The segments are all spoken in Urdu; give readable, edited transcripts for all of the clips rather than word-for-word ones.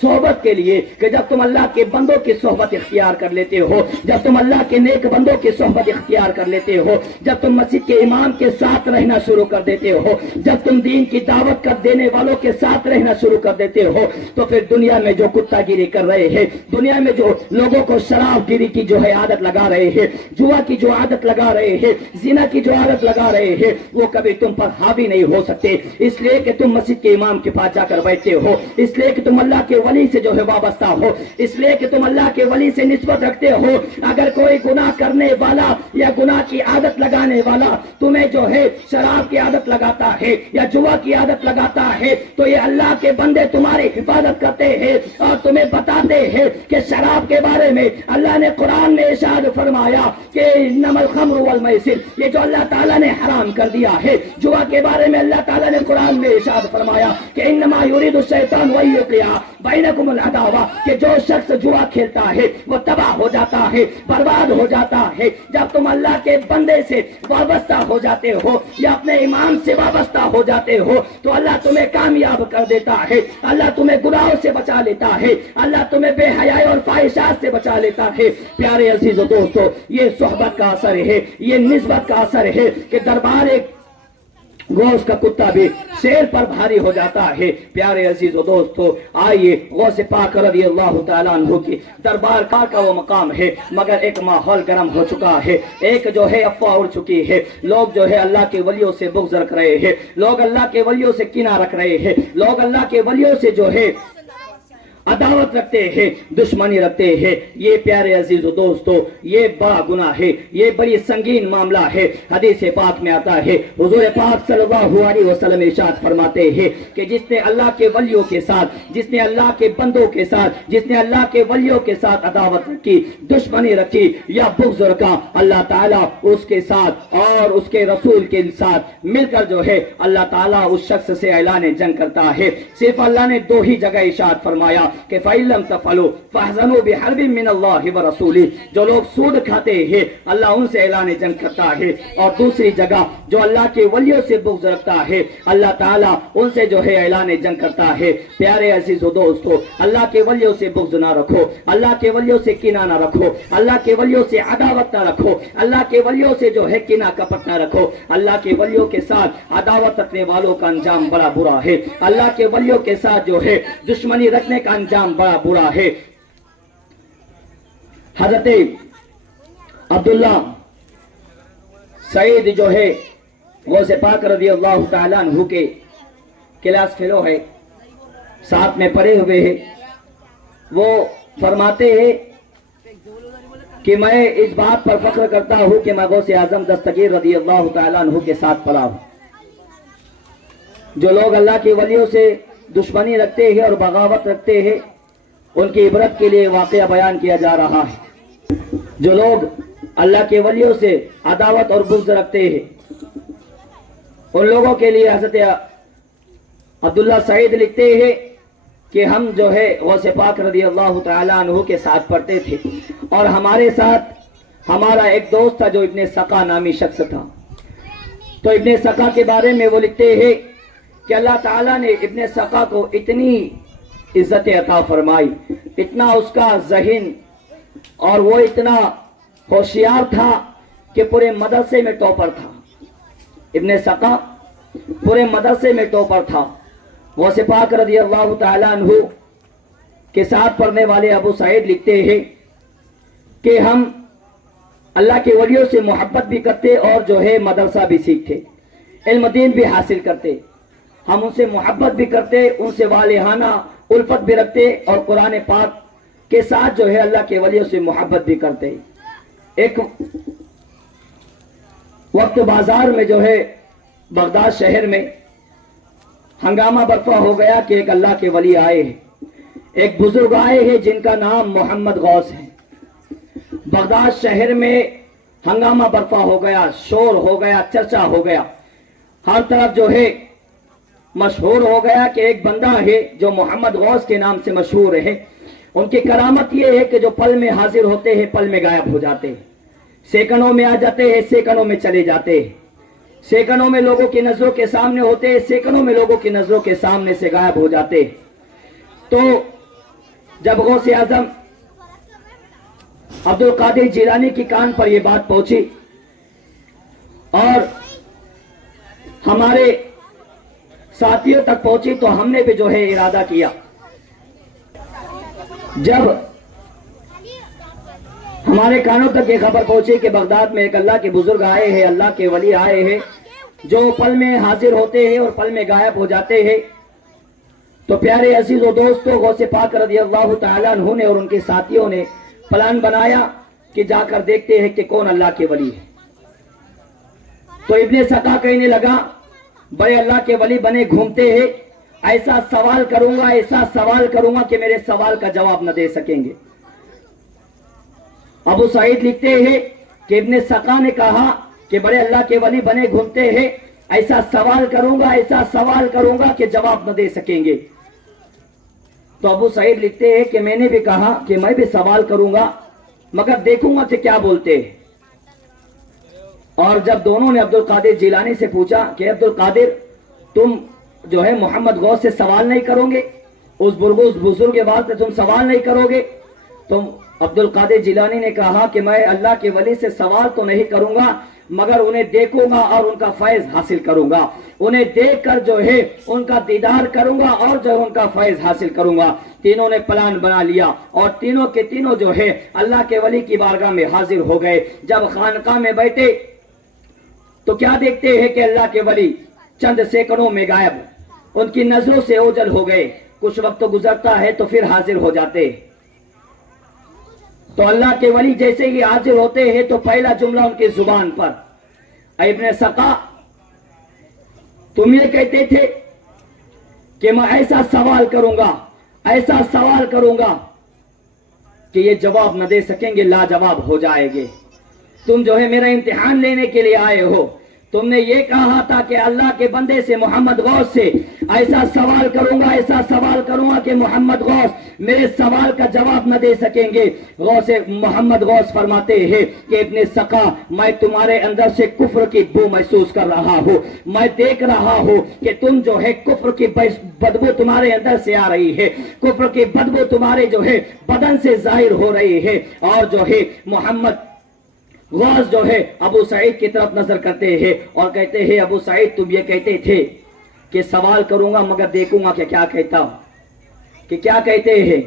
صحبت کے لیے کہ جب تم اللہ کے بندوں کی صحبت اختیار کر لیتے ہو، جب تم اللہ کے نیک بندوں کی صحبت اختیار کر لیتے ہو، جب تم مسجد کے امام کے ساتھ رہنا شروع کر دیتے ہو، جب تم دین کی دعوت کر دینے والوں کے ساتھ رہنا شروع کر دیتے ہو، تو پھر دنیا میں جو کتا گیری کر رہے ہیں، دنیا میں جو لوگوں کو شراب گیری کی جو ہے عادت لگا رہے ہیں، جوا کی جو عادت لگا رہے ہیں، زنا کی جو عادت لگا رہے ہیں، وہ کبھی تم پر حاوی نہیں ہو سکتے، اس لیے کہ تم مسجد کے امام کے پاس جا کر بیٹھتے ہو، اس لیے کہ تم اللہ کے ولی سے جو ہے وابستہ ہو، اس لیے کہ تم اللہ کے ولی سے نسبت رکھتے ہو۔ اگر کوئی گناہ کرنے والا یا گناہ کی عادت لگانے والا تمہیں جو ہے شراب کی عادت لگاتا ہے یا جوا کی عادت لگاتا ہے، تو یہ اللہ کے بندے تمہاری حفاظت کرتے ہیں اور تمہیں بتاتے ہیں کہ شراب کے بارے میں اللہ نے قرآن میں ارشاد فرمایا کہ انما الخمر والمیسر، یہ جو اللہ تعالیٰ نے حرام کر دیا ہے۔ جوا کے بارے میں اللہ تعالیٰ نے قرآن میں ارشاد فرمایا کہ انما یرید الشیطان ویوقع بینکم العداوہ، کہ جو شخص جوا کھیلتا ہے وہ تباہ ہو جاتا ہے، برباد ہو جاتا ہے۔ جب تم اللہ کے بندے سے وابستہ ہو جاتے ہو یا اپنے امام سے وابستہ ہو جاتے ہو تو اللہ تمہیں کامیاب کر دیتا ہے، اللہ تمہیں گناہوں سے بچا لیتا ہے، اللہ تمہیں بے حیائی اور فاحشات سے بچا لیتا ہے۔ پیارے عزیز و دوستو، یہ صحبت کا اثر ہے، یہ نسبت کا اثر ہے کہ دربار ایک گوشت کا کتا بھی شیر پر بھاری ہو جاتا ہے۔ پیارے عزیز و دوستو، آئیے غوث پاک رضی اللہ تعالیٰ عنہ کی دربار کا وہ مقام ہے، مگر ایک ماحول گرم ہو چکا ہے، ایک جو ہے افواہ اڑ چکی ہے، لوگ جو ہے اللہ کے ولیوں سے بغض رکھ رہے ہیں، لوگ اللہ کے ولیوں سے کینہ رکھ رہے ہیں، لوگ اللہ کے ولیوں سے جو ہے عداوت رکھتے ہیں، دشمنی رکھتے ہیں۔ یہ پیارے عزیز و دوستو، یہ بڑا گناہ ہے، یہ بڑی سنگین معاملہ ہے۔ حدیث پاک میں آتا ہے، حضور پاک صلی اللہ علیہ وسلم ارشاد فرماتے ہیں کہ جس نے اللہ کے ولیوں کے ساتھ، جس نے اللہ کے بندوں کے ساتھ، جس نے اللہ کے ولیوں کے ساتھ عداوت رکھی، دشمنی رکھی یا بغض رکھا، اللہ تعالیٰ اس کے ساتھ اور اس کے رسول کے ساتھ مل کر جو ہے اللہ تعالیٰ اس شخص سے اعلان جنگ کرتا ہے۔ صرف اللہ نے دو ہی جگہ ارشاد فرمایا کہ فَإِن لَّمْ تَفْعَلُوا فَاحْذَرُوا بِحَرْبٍ مِّنَ اللَّهِ وَرَسُولِهِ، جو لوگ سود کھاتے ہیں اللہ ان سے اعلان جنگ کرتا ہے۔ اور دوسری جگہ جو اللہ کے ولیوں سے بغض رکھتا ہے اللہ تعالیٰ ان سے جو ہے اعلان جنگ کرتا ہے۔ پیارے عزیز و دوستو، اللہ کے ولیوں سے بغض نہ رکھو، اللہ کے ولیوں سے کینہ نہ رکھو، اللہ کے ولیوں سے عداوت نہ رکھو، اللہ کے ولیوں سے جو ہے کینہ کپٹ نہ رکھو۔ اللہ کے ولیوں کے ساتھ عداوت رکھنے والوں کا انجام بڑا برا ہے، اللہ کے ولیوں کے ساتھ جو ہے دشمنی رکھنے کا انجام بڑا برا ہے۔ حضرت عبداللہ سعید جو ہے غوث پاک رضی اللہ تعالیٰ عنہ کے کلاس فیلو ہے، ساتھ میں پڑھے ہوئے ہیں، وہ فرماتے ہیں کہ میں اس بات پر فخر کرتا ہوں کہ میں غوث اعظم دستگیر رضی اللہ تعالیٰ عنہ کے ساتھ پڑھا ہوں۔ جو لوگ اللہ کے ولیوں سے دشمنی رکھتے ہیں اور بغاوت رکھتے ہیں ان کی عبرت کے لیے واقعہ بیان کیا جا رہا ہے۔ جو لوگ اللہ کے ولیوں سے عداوت اور بغض رکھتے ہیں ان لوگوں کے لیے حضرت عبداللہ سعید لکھتے ہیں کہ ہم جو ہے غوث پاک رضی اللہ تعالیٰ عنہ کے ساتھ پڑھتے تھے اور ہمارے ساتھ ہمارا ایک دوست تھا جو ابن سقا نامی شخص تھا۔ تو ابن سقا کے بارے میں وہ لکھتے ہیں کہ اللہ تعالیٰ نے ابن سقا کو اتنی عزت عطا فرمائی، اتنا اس کا ذہن اور وہ اتنا ہوشیار تھا کہ پورے مدرسے میں ٹاپر تھا۔ ابن سقا پورے مدرسے میں ٹاپر تھا۔ غوث پاک رضی اللہ تعالیٰ عنہ کے ساتھ پڑھنے والے ابو سعید لکھتے ہیں کہ ہم اللہ کے ولیوں سے محبت بھی کرتے اور جو ہے مدرسہ بھی سیکھتے، علم دین بھی حاصل کرتے۔ ہم ان سے محبت بھی کرتے، ان سے والہانہ الفت بھی رکھتے اور قرآن پاک کے ساتھ جو ہے اللہ کے ولیوں سے محبت بھی کرتے۔ ایک وقت بازار میں جو ہے بغداد شہر میں ہنگامہ برپا ہو گیا کہ ایک اللہ کے ولی آئے ہیں، ایک بزرگ آئے ہیں جن کا نام محمد غوث ہے۔ بغداد شہر میں ہنگامہ برپا ہو گیا، شور ہو گیا، چرچا ہو گیا، ہر طرف جو ہے مشہور ہو گیا کہ ایک بندہ ہے جو محمد غوث کے نام سے مشہور ہے۔ ان کی کرامت یہ ہے کہ جو پل میں حاضر ہوتے ہیں پل میں غائب ہو جاتے ہیں، سیکنڈوں میں آ جاتے ہیں، سیکنڈوں میں چلے جاتے ہیں، سیکنڈوں میں لوگوں کی نظروں کے سامنے ہوتے ہیں، سیکنڈوں میں لوگوں کی نظروں کے سامنے سے غائب ہو جاتے ہیں۔ تو جب غوث اعظم عبد القادر جیلانی کی کان پر یہ بات پہنچی اور ہمارے ساتھیوں تک پہنچی تو ہم نے بھی جو ہے ارادہ کیا، جب ہمارے کانوں تک یہ خبر پہنچی کہ بغداد میں ایک اللہ کے بزرگ آئے ہیں، اللہ کے ولی آئے ہیں جو پل میں حاضر ہوتے ہیں اور پل میں غائب ہو جاتے ہیں، تو پیارے عزیز و دوستو، غوث پاک رضی اللہ تعالیٰ عنہ نے اور ان کے ساتھیوں نے پلان بنایا کہ جا کر دیکھتے ہیں کہ کون اللہ کے ولی ہے۔ تو ابن سقا کہنے لگا بڑے اللہ کے ولی بنے گھومتے ہیں، ایسا سوال کروں گا کہ میرے سوال کا جواب نہ دے سکیں گے۔ ابو سعید لکھتے ہیں کہ ابن سقا نے کہا کہ بڑے اللہ کے ولی بنے گھومتے ہیں، ایسا سوال کروں گا کہ جواب نہ دے سکیں گے۔ تو ابو سعید لکھتے ہیں کہ میں نے بھی کہا کہ میں بھی سوال کروں گا مگر دیکھوں گا کہ کیا بولتے ہیں۔ اور جب دونوں نے عبد القادر جیلانی سے پوچھا کہ عبد القادر تم جو ہے محمد غوث سے سوال نہیں کرو گے، اس بزرگ کے بعد تم سوال نہیں کرو گے، تو عبد القادر جیلانی نے کہا کہ میں اللہ کے ولی سے سوال تو نہیں کروں گا مگر انہیں دیکھوں گا اور ان کا فیض حاصل کروں گا، انہیں دیکھ کر جو ہے ان کا دیدار کروں گا اور جو ہے ان کا فیض حاصل کروں گا۔ تینوں نے پلان بنا لیا اور تینوں کے تینوں جو ہے اللہ کے ولی کی بارگاہ میں حاضر ہو گئے۔ جب خانقاہ میں بیٹھے تو کیا دیکھتے ہیں کہ اللہ کے ولی چند سیکنڈوں میں غائب، ان کی نظروں سے اوجھل ہو گئے، کچھ وقت گزرتا ہے تو پھر حاضر ہو جاتے ہیں۔ تو اللہ کے ولی جیسے ہی حاضر ہوتے ہیں تو پہلا جملہ ان کی زبان پر، اے ابن سقا تم یہ کہتے تھے کہ میں ایسا سوال کروں گا کہ یہ جواب نہ دے سکیں گے، لاجواب ہو جائے گے۔ تم جو ہے میرا امتحان لینے کے لیے آئے ہو، تم نے یہ کہا تھا کہ اللہ کے بندے سے محمد غوث سے ایسا سوال کروں گا کہ محمد غوث میرے سوال کا جواب نہ دے سکیں گے۔ محمد غوث فرماتے ہیں کہ ابن سقا میں تمہارے اندر سے کفر کی بو محسوس کر رہا ہوں، میں دیکھ رہا ہوں کہ تم جو ہے کفر کی بدبو تمہارے اندر سے آ رہی ہے، کفر کی بدبو تمہارے جو ہے بدن سے ظاہر ہو رہی ہے۔ اور جو ہے محمد غوث جو ہے ابو سعید کی طرف نظر کرتے ہیں اور کہتے ہیں ابو سعید تم یہ کہتے تھے کہ سوال کروں گا مگر دیکھوں گا کہ کیا کہتا ہوں، کہ کیا کہتے ہیں؟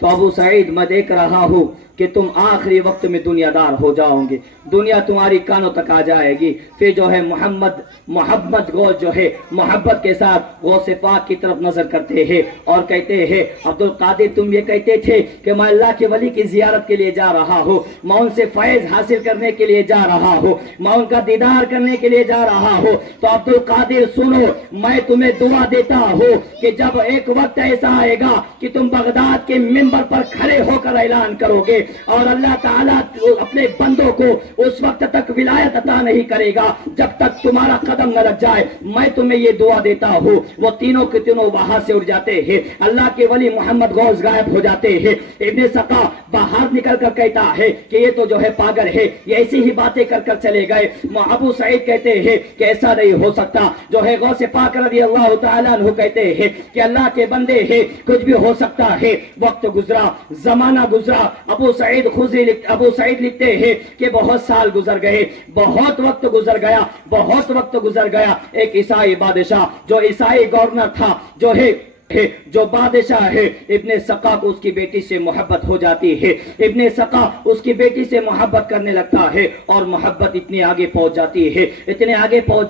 تو ابو سعید میں دیکھ رہا ہوں کہ تم آخری وقت میں دنیا دار ہو جاؤ گے، دنیا تمہاری کانوں تک آ جائے گی۔ پھر جو ہے محمد غوث جو ہے محبت کے ساتھ غوث پاک کی طرف نظر کرتے ہیں اور کہتے ہیں عبد القادر تم یہ کہتے تھے کہ میں اللہ کے ولی کی زیارت کے لیے جا رہا ہوں، میں ان سے فیض حاصل کرنے کے لیے جا رہا ہوں، میں ان کا دیدار کرنے کے لیے جا رہا ہوں۔ تو عبد القادر سنو، میں تمہیں دعا دیتا ہوں کہ جب ایک وقت ایسا آئے گا کہ تم بغداد کے منبر پر کھڑے ہو کر اعلان کرو گے اور اللہ تعالیٰ اپنے بندوں کو اس وقت تک ولایت عطا نہیں کرے گا جب تک تمہارا قدم نہ رکھ جائے، میں تمہیں یہ دعا دیتا ہوں۔ وہ تینوں کے تینوں وہاں سے اٹھ جاتے ہیں، اللہ کے ولی محمد غوث غائب ہو جاتے ہیں۔ ابن سقا باہر نکل کر کہتا ہے کہ یہ تو جو ہے پاگل ہے، یہ ایسی ہی باتیں کر کر چلے گئے۔ ابو سعید کہتے ہیں کہ ایسا نہیں ہو سکتا، جو ہے غوث پاک رضی اللہ تعالیٰ عنہ کہتے ہیں کہ اللہ کے بندے ہیں، کچھ بھی ہو سکتا ہے۔ وقت گزرا، زمانہ گزرا، ابو سعید لکھتے ہیں کہ بہت سال گزر گئے، بہت وقت گزر گیا۔ ایک عیسائی بادشاہ جو عیسائی گورنر تھا جو بادشاہ ہے، ابن سقا کو اس کی بیٹی سے محبت ہو جاتی ہے، ابن سقا اس کی بیٹی سے محبت کرنے لگتا ہے اور محبت اتنے آگے پہنچ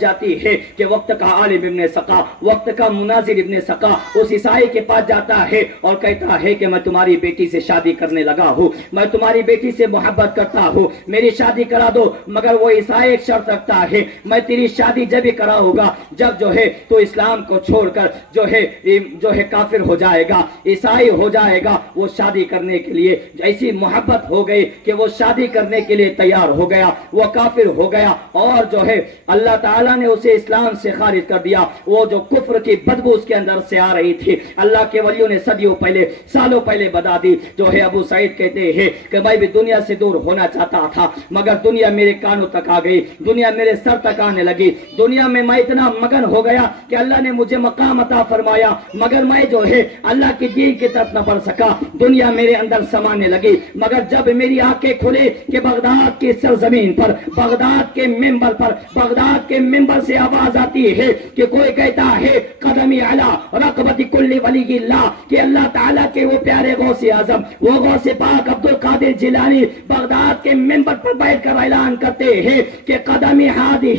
جاتی ہے کہ وقت کا عالم ابن سقا، وقت کا مناظر ابن سقا اس عیسائی کے پاس جاتا ہے اور کہتا ہے کہ میں تمہاری بیٹی سے شادی کرنے لگا ہوں، میں تمہاری بیٹی سے محبت کرتا ہوں، میری شادی کرا دو۔ مگر وہ عیسائی ایک شرط رکھتا ہے، میں تیری شادی جب ہی کراؤں گا جب جو ہے تو اسلام کو چھوڑ کر جو ہے کافر ہو جائے گا، عیسائی ہو جائے گا۔ وہ شادی کرنے کے لیے ایسی محبت ہو گئی کہ وہ شادی کرنے کے لیے تیار ہو گیا، وہ کافر ہو گیا اور جو ہے اللہ تعالیٰ نے اسے اسلام سے خارج کر دیا۔ وہ جو کفر کی بدبو اس کے اندر سے آ رہی تھی، اللہ کے ولیوں نے سالوں پہلے بتا دی۔ جو ہے ابو سعید کہتے ہیں کہ میں بھی دنیا سے دور ہونا چاہتا تھا مگر دنیا میرے کانوں تک آ گئی، دنیا میرے سر تک آنے لگی، دنیا میں اتنا مگن ہو گیا کہ اللہ نے مجھے مقام عطا فرمایا مگر اگر میں جو ہے اللہ کی دین کی طرف نہ بڑھ سکا دنیا میرے اندر سمانے لگی. مگر جب میری آنکھیں کھلے کہ بغداد کی سرزمین پر بغداد کے ممبر پر بغداد کے ممبر سے آواز آتی ہے کہ کوئی کہتا ہے قدمی علی رقبت کل ولی اللہ کہ اللہ تعالیٰ کے وہ پیارے غوث اعظم وہ غوث پاک عبد القادر جیلانی بغداد کے ممبر پر بیٹھ کر اعلان کرتے ہیں کہ قدمی ہادی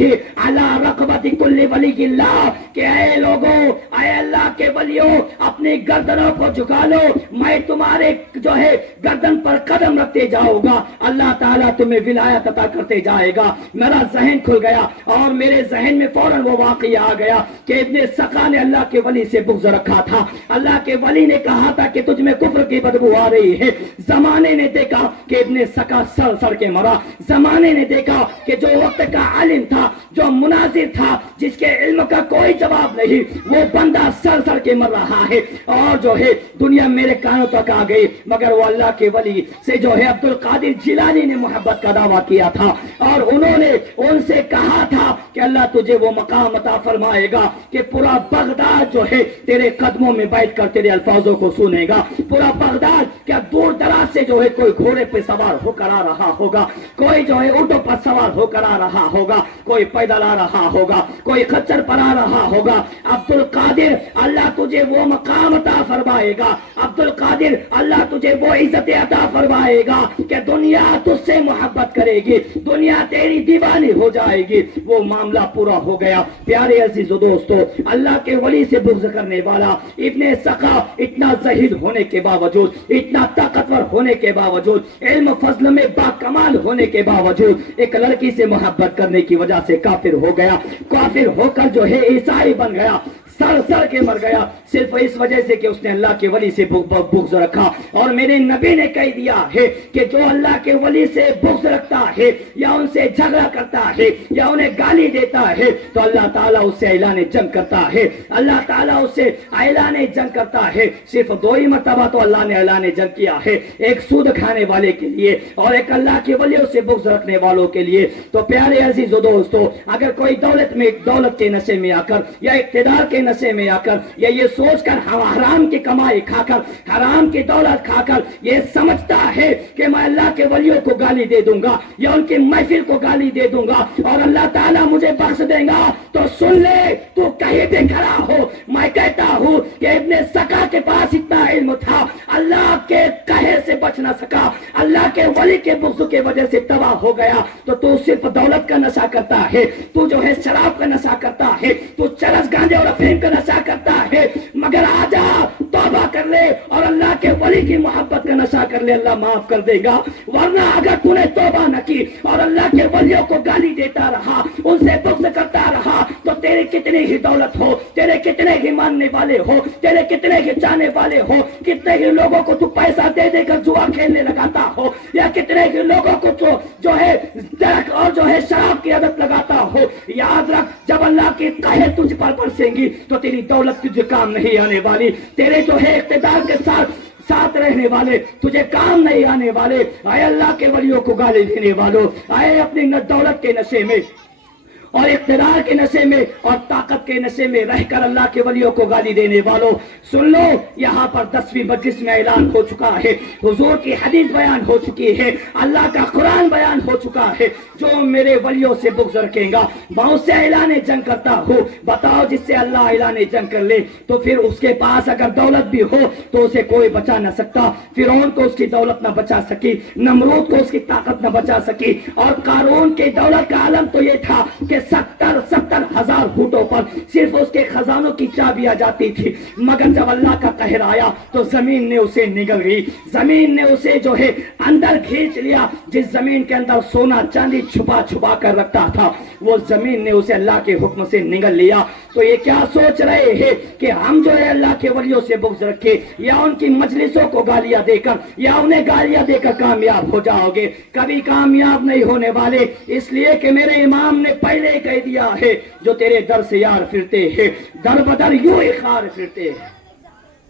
علی رقبت کل ولی اللہ کہ اے لوگوں اے اللہ کے ولیوں اپنی گردنوں کو جھکا لو میں تمہارے جو ہے گردن پر قدم رکھتے جاؤں گا اللہ تعالیٰ تمہیں ولایت عطا کرتے جائے گا. میرا ذہن کھل گیا اور میرے ذہن میں فوراً وہ واقعہ آ گیا کہ ابن سقا نے اللہ کے ولی سے بغض رکھا تھا. اللہ کے ولی نے کہا تھا کہ تجھ میں کفر کی بدبو آ رہی ہے. زمانے نے دیکھا کہ ابن سقا سڑ سڑ کے مرا. زمانے نے دیکھا کہ جو وقت کا عالم تھا جو مناظر تھا جس کے علم کا کوئی جواب نہیں وہ بندہ سڑ سڑ کے مر رہا ہے. اور جو ہے دنیا میرے کانوں تک آ گئی مگر وہ اللہ کے ولی سے جو ہے عبد القادر جیلانی نے محبت کا دعویٰ کیا تھا اور انہوں نے ان سے کہا تھا کہ اللہ تجھے وہ مقام عطا فرمائے گا کہ پورا بغداد جو ہے تیرے قدموں میں بیٹھ کر تیرے الفاظوں کو سنے گا. پورا بغداد کیا دور دراز سے جو ہے کوئی گھوڑے پہ سوار ہو کر آ رہا ہوگا کوئی جو ہے اونٹوں پر سوار ہو کر آ رہا ہوگا کوئی پیدل آ رہا ہوگا کوئی خچر پر آ رہا ہوگا. عبد القادر اللہ تجھے وہ مقام عطا فرمائے گا. عبد القادر اللہ تجھے وہ عزت عطا فرمائے گا کہ دنیا تجھ سے محبت کرے گی دنیا تیری دیوانی ہو جائے گی. وہ معاملہ پورا ہو گیا. پیارے عزیز و دوستو اللہ کے ولی سے بغض کرنے والا ابن سقا اتنا زہید ہونے کے باوجود اتنا طاقتور ہونے کے باوجود علم فضل میں باکمال ہونے کے باوجود ایک لڑکی سے محبت کرنے کی وجہ سے کافر ہو گیا. کافر ہو کر جو ہے عیسائی بن گیا سڑ سڑ کے مر گیا صرف اس وجہ سے کہ اس نے اللہ کے ولی سے بغض رکھا. اور میرے نبی نے کہہ دیا ہے کہ جو اللہ کے ولی سے بغض رکھتا ہے یا ان سے جھگڑا کرتا ہے یا انہیں گالی دیتا ہے تو اللہ تعالیٰ اس سے اعلان جنگ کرتا ہے. اللہ تعالیٰ اس سے اعلان جنگ کرتا ہے. صرف دو ہی مرتبہ تو اللہ نے اعلان جنگ کیا ہے ایک سود کھانے والے کے لیے اور ایک اللہ کے ولیوں سے بغض رکھنے والوں کے لیے. تو پیارے عزیز و دوستو اگر کوئی دولت کے نشے میں آ کر یا اقتدار کے نشے میں آ کر یا یہ سوچ کر حرام کی کمائی کھا کر حرام کی دولت کھا کر یہ سمجھتا ہے کہ میں اللہ کے ولیوں کو گالی دے دوں گا یا ان کی محفل کو گالی دے دوں گا اور اللہ تعالیٰ مجھے بخش دے گا تو سن لے تو کہیں بھی کھڑا ہو میں کہتا ہوں کہ ابن سقا کے پاس اتنا علم تھا اللہ کے قہر سے بچ نہ سکا اللہ کے ولی کے بغض کی وجہ سے تباہ ہو گیا. تو صرف دولت کا نشہ کرتا ہے تو جو ہے شراب کا نشہ کرتا ہے تو چرس گانجے اور افیم کا نشہ کرتا ہے مگر آجا توبہ کر لے اور اللہ کے ولی کی محبت کا نشہ کر لے اللہ معاف کر دے گا. ورنہ اگر تو نے توبہ نہ کی اور اللہ کے ولیوں کو گالی دیتا رہا ان سے بغض کرتا رہا تو تیرے کتنی ہی دولت ہو تیرے کتنے ہی ماننے والے ہو تیرے کتنے ہی چاہنے والے ہو کتنے ہی لوگوں کو تو پیسہ دے دے کر جوا کھیلنے لگاتا ہو یا کتنے ہی لوگوں کو تو جو ہے درخت اور جو ہے شراب کی عادت لگاتا ہو یاد رکھ جب اللہ کی قہر تجھ پر برسیں گی تو تیری دولت تجھے کام نہیں آنے والی. تیرے جو ہے اقتدار کے ساتھ رہنے والے تجھے کام نہیں آنے والے. اے اللہ کے ولیوں کو گالی دینے والوں اے اپنی دولت کے نشے میں اور اقتدار کے نشے میں اور طاقت کے نشے میں رہ کر اللہ کے ولیوں کو گالی دینے والوں سن لو یہاں پر 10ویں مجلس میں اعلان ہو چکا ہے حضور کی حدیث بیان ہو چکی ہے اللہ کا قرآن بیان ہو چکا ہے. جو میرے ولیوں سے بغض رکھیں گا میں اس سے اعلان جنگ کرتا ہوں. بتاؤ جس سے اللہ اعلان جنگ کر لے تو پھر اس کے پاس اگر دولت بھی ہو تو اسے کوئی بچا نہ سکتا. فرعون کو اس کی دولت نہ بچا سکی نمرود کو اس کی طاقت نہ بچا سکی اور قارون کی دولت کا عالم تو یہ تھا کہ 70 ہزار فوٹوں پر صرف اس کے خزانوں کی چابیاں جاتی تھی مگر جب اللہ کا قہر آیا تو زمین نے اسے نگل لی. زمین نے اسے جو ہے اندر کھینچ لیا. جس زمین کے اندر سونا چاندی چھپا چھپا کر رکھتا تھا وہ زمین نے اسے اللہ کے حکم سے نگل لیا. تو یہ کیا سوچ رہے ہیں کہ ہم جو ہے اللہ کے ولیوں سے بغض رکھے یا ان کی مجلسوں کو گالیاں دے کر یا انہیں گالیاں دے کر کامیاب ہو جاؤ گے؟ کبھی کامیاب نہیں ہونے والے. اس لیے کہ میرے امام نے پہلے کہہ دیا ہے جو تیرے در سے یار پھرتے ہیں در بدر یوں ہی خار پھرتے ہیں.